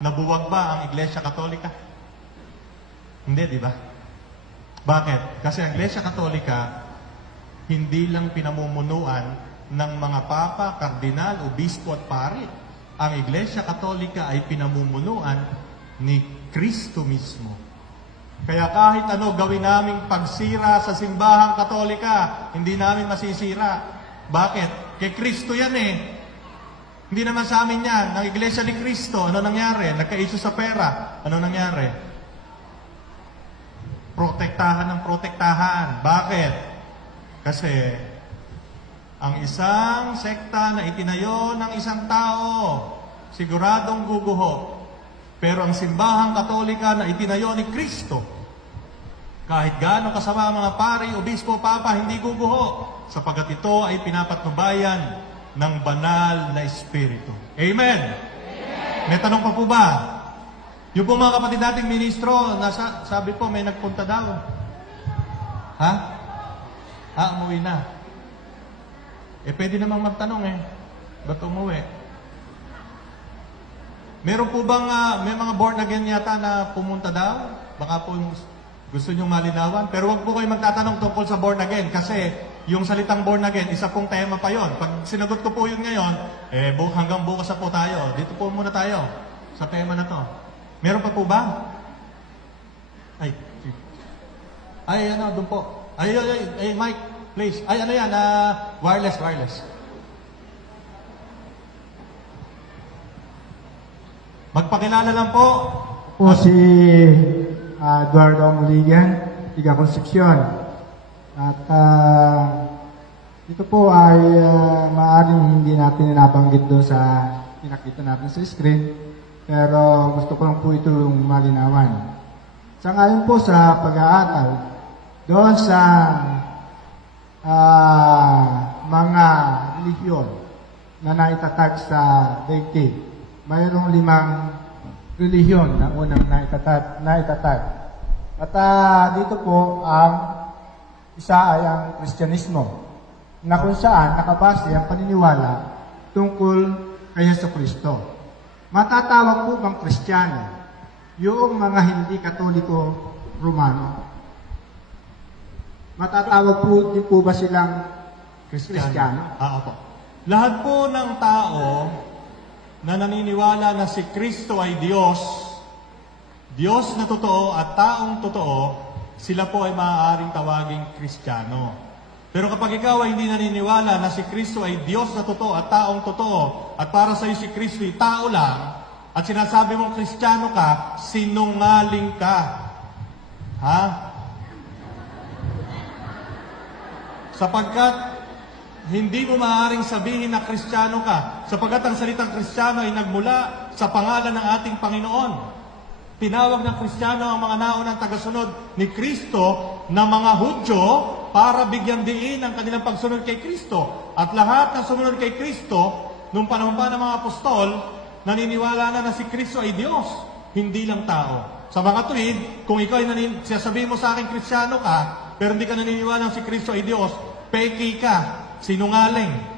Nabuwag ba ang Iglesia Katolika? Hindi, di ba? Bakit? Kasi ang Iglesia Katolika, hindi lang pinamumunuan ng mga papa, kardinal, obispo at pari. Ang Iglesia Katolika ay pinamumunuan ni Kristo mismo. Kaya kahit ano gawin naming pagsira sa simbahang Katolika, hindi namin masisira. Bakit? Kay Kristo yan eh. Hindi naman sa amin yan. Ng Iglesia ni Kristo, ano nangyari? Nagka-issue sa pera. Ano nangyari? Protektahan ng protektahan. Bakit? Kasi ang isang sekta na itinayo ng isang tao, siguradong guguho. Pero ang simbahang Katolika na itinayo ni Kristo, kahit gaano kasama ang mga pari, obispo, papa, hindi guguho. Sapagat ito ay pinapatnubayan ng banal na Espiritu. Amen? May tanong pa po ba? Yung po mga kapatid nating ministro, sabi po may nagpunta daw. Ha? Umuwi na. Pwede namang magtanong ba't umuwi? Meron po bang, may mga born again yata na pumunta daw? Baka po gusto nyong malinawan. Pero wag po kayo magtatanong tungkol sa born again kasi yung salitang born again, isa pong tema pa yon. Pag sinagot ko po yun ngayon, hanggang bukas na po tayo. Dito po muna tayo sa tema na to. Meron pa po ba? Doon po. Mike, please. Ano yan? Wireless. Magpakilala lang po. Po si Eduardo Amuligan, tiga Concepcion. At ito po ay maaaring hindi natin nabanggit doon sa pinakita natin sa screen, pero gusto ko lang po ito malinawan. Sa ngayon po sa pag-aaral, doon sa mga relihiyon na naitatag sa daigdig, mayroong 5 relihiyon na unang naitatag. At dito po ang isa ay ang Kristyanismo, na kung saan nakabase ang paniniwala tungkol kay Jesucristo. Matatawag po bang Kristiyano yung mga hindi Katoliko Romano? Matatawag po din po ba silang Kristiyano? Opo. Lahat po ng tao na naniniwala na si Kristo ay Diyos na totoo at taong totoo, sila po ay maaaring tawaging Kristiyano. Pero kapag ikaw ay hindi naniniwala na si Kristo ay Diyos na totoo at taong totoo, at para sa iyo si Kristo ay tao lang, at sinasabi mong Kristiyano ka, sinungaling ka. Ha? Sapagkat hindi mo maaaring sabihin na Kristiyano ka, sapagkat ang salitang Kristiyano ay nagmula sa pangalan ng ating Panginoon. Tinawag ng Kristiyano ang mga naunang tagasunod ni Kristo na mga Hudyo para bigyan diin ang kanilang pagsunod kay Kristo. At lahat ng sumunod kay Kristo, nung panahon pa ng mga apostol, naniniwala na si Kristo ay Diyos, hindi lang tao. Sa mga tuwid, kung ikaw ay sasabihin mo sa akin Kristiyano ka, pero hindi ka naniniwala na si Kristo ay Diyos, peki ka, sinungaling.